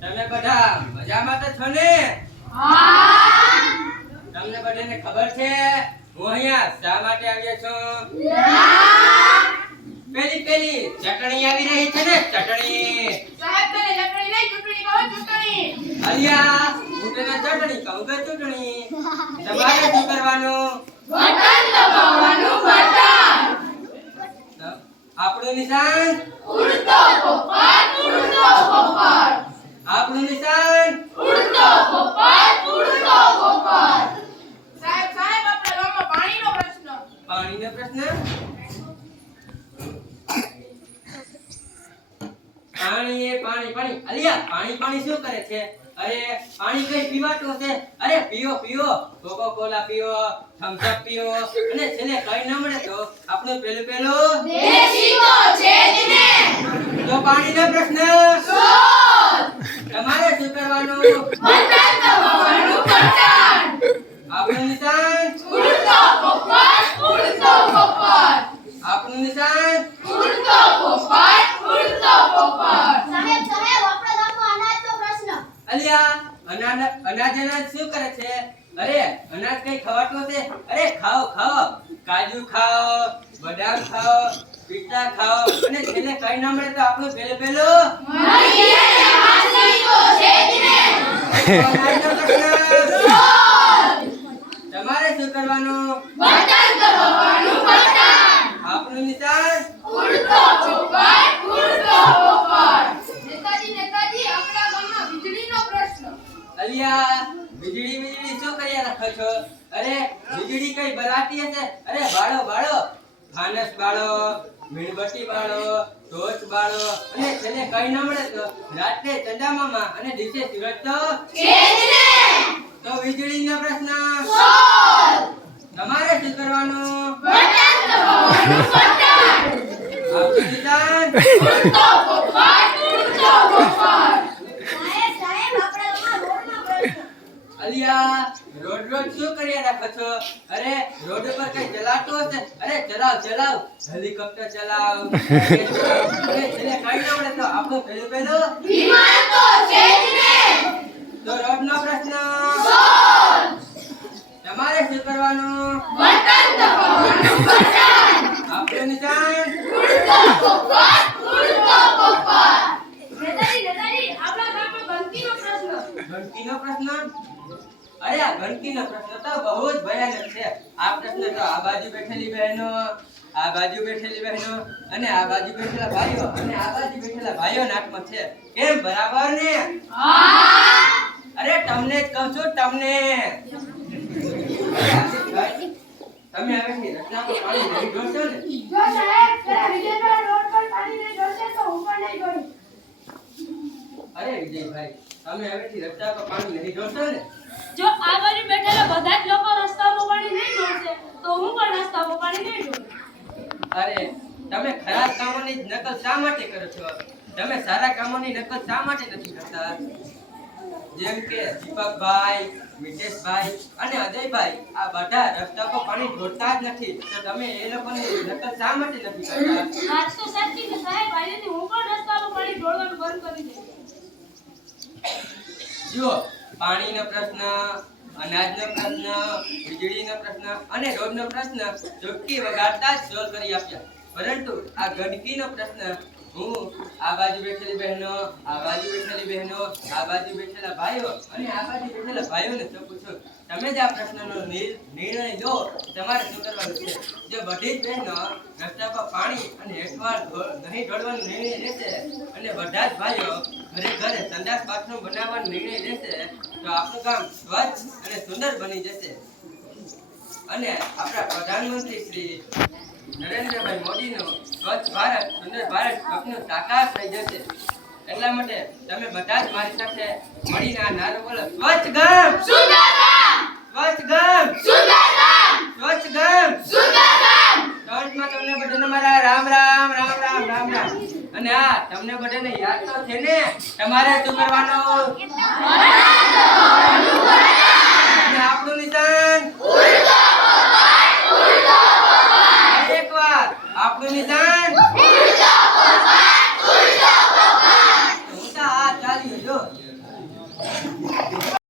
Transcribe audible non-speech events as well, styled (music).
તમે બધા મજામાં તો છો ને? તમને બધાને ખબર છે? હું અહીંયા શા માટે આવ્યો છું? પેલી પેલી ચટણી આવી રહી છે ને? ચટણી. અલિયા હું તને ચટણી કહું કે ચૂંટણી? (laughs) તમારે શું કરવાનું? આપણું નિશાન આપણું નિશાન પાણીનો પ્રશ્ન પાણી એ પાણી. પાણી અલિયા પાણી પાણી શું કરે છે? અરે પાણી કઈ પીવાતું હશે? અરે પીઓ પીઓ. કોકો કોલા પીઓ થમ્સ અપ પીઓ. અને છેલ્લે કઈ ન મળે તો આપણું પેલું પેલું તો પાણીનો પ્રશ્ન. તમારે શું કરવાનું? આપણું નિશાન આપણું નિશાન સાહેબ સાહેબ આપણા ગામમાં અનાજનો પ્રશ્ન અલિયા અનાજ અનાજ અનાજ શું કરે છે? અરે અનાજ કઈ ખવાતો છે અરે ખાઓ ખાઓ. કાજુ ખાઓ બદામ ખાઓ પિસ્તા ખાઓ. અને છેલ્લે કઈ ના મળે તો આપણું પેલું પેલું? તમારે શું કરવાનું આપણું નિશાન નેતાજી નેતાજી આપણા ગામમાં વીજળીનો પ્રશ્ન અલિયા વીજળી વીજળી શું કર્યા રાખો છો? અરે વીજળી કઈ બરાતી હશે? અરે બાળો બાળો ભાનસ બાળો મીણબત્તી બાળો ટોર્ચ બાળો અને છેલ્લે કઈ ન મળે તો રાત્રે ચંદામામા અને દિવસે સૂરજ તો? તો વીજળીનો પ્રશ્ન. તમારે શું કરવાનું? આપણું નિશાન સાહેબ સાહેબ આપણા ગામમાં રોડનો પ્રશ્ન અલિયા રોડ રોડ શું કર્યા રાખો છો? અરે રોડ ઉપર કઈ ચલાતો હશે? અરે ચલાવ ચલાવ. હેલિકોપ્ટર ચલાવ. (laughs) rocket નવડે તો છેલ્લે કઈ ના વિમાન તો છે જ ને. તો રોડ નો પ્રશ્ન તમારે શું કરવાનું? આપણું નિશાન. નેતાજી નેતાજી આપણા ગામમાં ગંદકીનો પ્રશ્ન ઘંટીનો પ્રશ્ન અરે આ ઘંટીનો પ્રશ્ન તો બહુ જ ભયાનક છે. આ પ્રશ્ન તો આ બાજુ બેઠેલી બહેનો આ બાજુ બેઠેલી બહેનો અને આ બાજુ બેઠેલા ભાઈઓ અને આ બાજુ બેઠેલા ભાઈઓ નાટમાં છે. કેમ બરાબર ને? અરે તમને જ કહું છું તમને. અરે આશિષભાઈ, તમે રચનામાં પાણી નહીં ઢોળશો ને? જો સાહેબ પેલા વિજયભાઈ રોડ પર પાણી નહીં ઢોળશે તો હું પણ નહીં ઢોળીશ. અરે વિજયભાઈ તમે હવેથી રસ્તા પર પાણી નહીં ઢોળશો ને? જો આ બાજુ બેઠેલા બધા જ લોકો રસ્તામાં પાણી નહીં જોશે તો હું પણ રસ્તામાં પાણી નહીં ઢોળીશ અરે તમે ખરાબ કામોની નકલ શા માટે કરો છો? તમે સારા કામોની નકલ શા માટે નથી કરતા? જેમ કે દીપકભાઈ મિતેશભાઈ અને અજયભાઈ આ બધા રસ્તા પર પાણી ઢોળતા જ નથી તો તમે એ લોકોની નકલ શા માટે નથી કરતા? વાત તો સાચી છે સાહેબ આજે હું પણ રસ્તામાં પાણી ઢોળવાનું બંધ કરી દઈશ. જુઓ, પાણીનો પ્રશ્ન, અનાજનો પ્રશ્ન, વીજળીનો પ્રશ્ન અને રોગનો પ્રશ્ન ચૂટકી વગાડતા જ સોલ્વ કરી આપ્યા. પરંતુ આ ગંદકીનો પ્રશ્ન હું બેઠેલી બહેનો, આ બેઠેલી બહેનો, આ બેઠેલા ભાઈઓ અને આ બેઠેલા ભાઈઓને તો પૂછો, તમે જ આ પ્રશ્નનો નિર્ણય લો, તમારે શું કરવાનું છે? જો બધી જ બહેનો રસ્તા પર પાણી અને હેઠવાળ નહીં ઢોળવાનો નિર્ણય લેશે અને બધા જ ભાઈઓ ઘરે ઘરે સંદાસ બાથરૂમ બનાવવાનો નિર્ણય લેશે, તો આપણું ગામ સ્વચ્છ અને સુંદર બની જશે. અને આપણા પ્રધાનમંત્રી શ્રી નરેન્દ્રભાઈ મોદીનો સ્વચ્છ ભારત સુંદર ભારત સ્વપ્ન સાકાર થઈ જશે. એટલા માટે તમે બધા જ મારી સાથે મળીને આ નારો બોલો સ્વચ્છ ગામ! સ્વચ્છ ગામ! સ્વચ્છ ગામ! ટોચમાં તમને બધાને મારા રામ રામ રામ રામ રામ રામ. અને હા તમને બધાને યાદ તો છે ને તમારે શું કરવાનું? આપણું નિશાન?